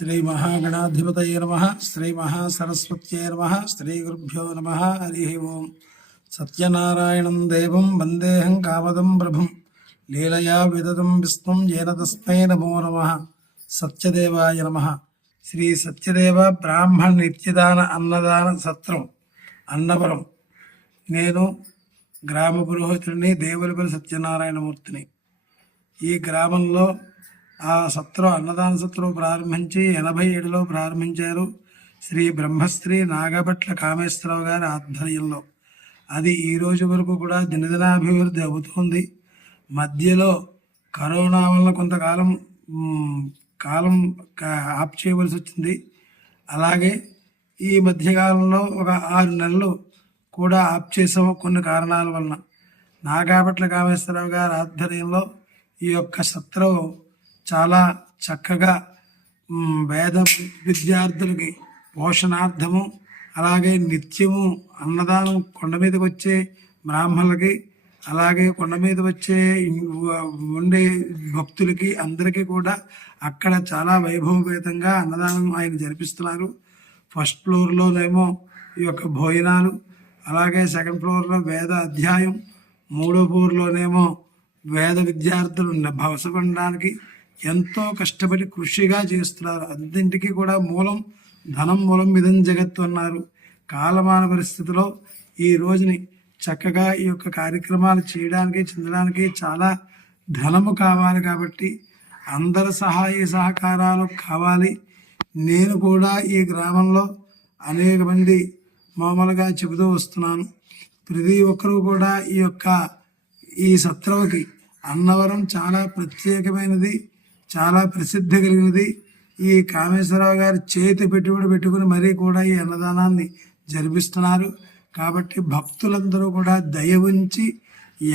శ్రీ మహాగణాధిపతయే నమః. శ్రీ మహాసరస్వత్యై నమః. శ్రీ గురుభ్యో నమః. హరి ఓం. సత్యనారాయణం దేవం వందేహం కామదం ప్రభుం లీలయా విదతం విష్ణుం येन తస్మై నమో నమః. సత్యదేవాయ నమః. శ్రీ సత్యదేవ బ్రాహ్మణ నిత్యదాన అన్నదాన సత్రం అన్నవరం. నేను గ్రామ పురోహితుడిని, దేవులపల్లి సత్యనారాయణమూర్తిని. ఈ గ్రామంలో ఆ సత్రం అన్నదాన సత్రం ప్రారంభించి 87లో ప్రారంభించారు శ్రీ బ్రహ్మశ్రీ నాగభట్ల కామేశ్వరరావు గారి ఆధ్వర్యంలో. అది ఈ రోజు వరకు కూడా దినదినాభివృద్ధి అవుతుంది. మధ్యలో కరోనా వల్ల కొంతకాలం ఆప్ చేయవలసి వచ్చింది. అలాగే ఈ మధ్యకాలంలో ఒక 6 నెలలు కూడా ఆప్ చేసాము కొన్ని కారణాల వలన. నాగభట్ల కామేశ్వరరావు గారి ఆధ్వర్యంలో ఈ యొక్క సత్రం చాలా చక్కగా వేద విద్యార్థులకి పోషణార్థము, అలాగే నిత్యము అన్నదానం కొండ మీదకి వచ్చే బ్రాహ్మణులకి, అలాగే కొండ మీద వచ్చే ఉండే భక్తులకి అందరికీ కూడా అక్కడ చాలా వైభవపేతంగా అన్నదానం ఆయన జరిపిస్తున్నారు. ఫస్ట్ ఫ్లోర్లోనేమో ఈ యొక్క భోజనాలు, అలాగే సెకండ్ ఫ్లోర్లో వేద అధ్యాయం, 3వ ఫ్లోర్లోనేమో వేద విద్యార్థులు భవసపడడానికి ఎంతో కష్టపడి కృషిగా చేస్తున్నారు. అన్నింటికీ కూడా మూలం ధనం మూలం మిదం జగత్తు అన్నారు. కాలమాన పరిస్థితిలో ఈ రోజుని చక్కగా ఈ యొక్క కార్యక్రమాలు చేయడానికి చెందడానికి చాలా ధనము కావాలి. కాబట్టి అందరి సహాయ సహకారాలు కావాలి. నేను కూడా ఈ గ్రామంలో అనేక మంది మామూలుగా చెబుతూ వస్తున్నాను. ప్రతి ఒక్కరూ కూడా ఈ సత్రవకి అన్నవరం చాలా ప్రత్యేకమైనది, చాలా ప్రసిద్ధి కలిగినది. ఈ కామేశ్వరరావు గారి చేతి పెట్టుబడి పెట్టుకుని మరీ కూడా ఈ అన్నదానాన్ని జరిపిస్తున్నారు. కాబట్టి భక్తులందరూ కూడా దయ ఉంచి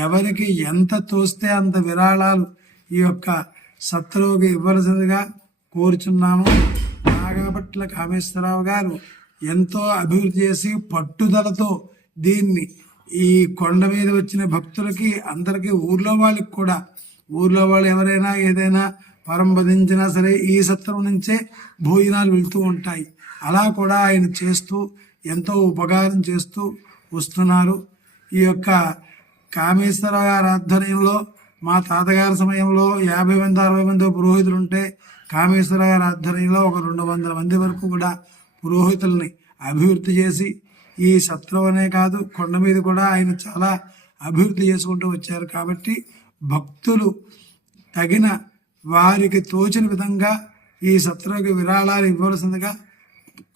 ఎవరికి ఎంత తోస్తే అంత విరాళాలు ఈ యొక్క సత్రవకి ఇవ్వవలసిందిగా కోరుచున్నాము. నాగభట్ల కామేశ్వరరావు గారు ఎంతో అభివృద్ధి చేసి పట్టుదలతో దీన్ని ఈ కొండ మీద వచ్చిన భక్తులకి అందరికీ ఊర్లో వాళ్ళు ఎవరైనా ఏదైనా పరంపదించినా సరే ఈ సత్రం నుంచే భోజనాలు వెళ్తూ ఉంటాయి. అలా కూడా ఆయన చేస్తూ ఎంతో ఉపకారం చేస్తూ వస్తున్నారు. ఈ యొక్క కామేశ్వరరావు గారి ఆధ్వర్యంలో మా తాతగారి సమయంలో 50 మంది 60 మంది పురోహితులు ఉంటే, కామేశ్వరరావు గారి ఆధ్వర్యంలో ఒక 200 మంది వరకు కూడా పురోహితుల్ని అభివృద్ధి చేసి ఈ సత్రం అనే కాదు కొండ మీద కూడా ఆయన చాలా అభివృద్ధి చేసుకుంటూ వచ్చారు. కాబట్టి భక్తులు తగిన వారికి తోచిన విధంగా ఈ సత్రంకి విరాళాలు ఇవ్వవలసిందిగా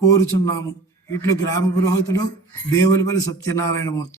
కోరుచున్నాము. ఇట్లు గ్రామ పురోహితుడు దేవులపల్లి సత్యనారాయణమూర్తి.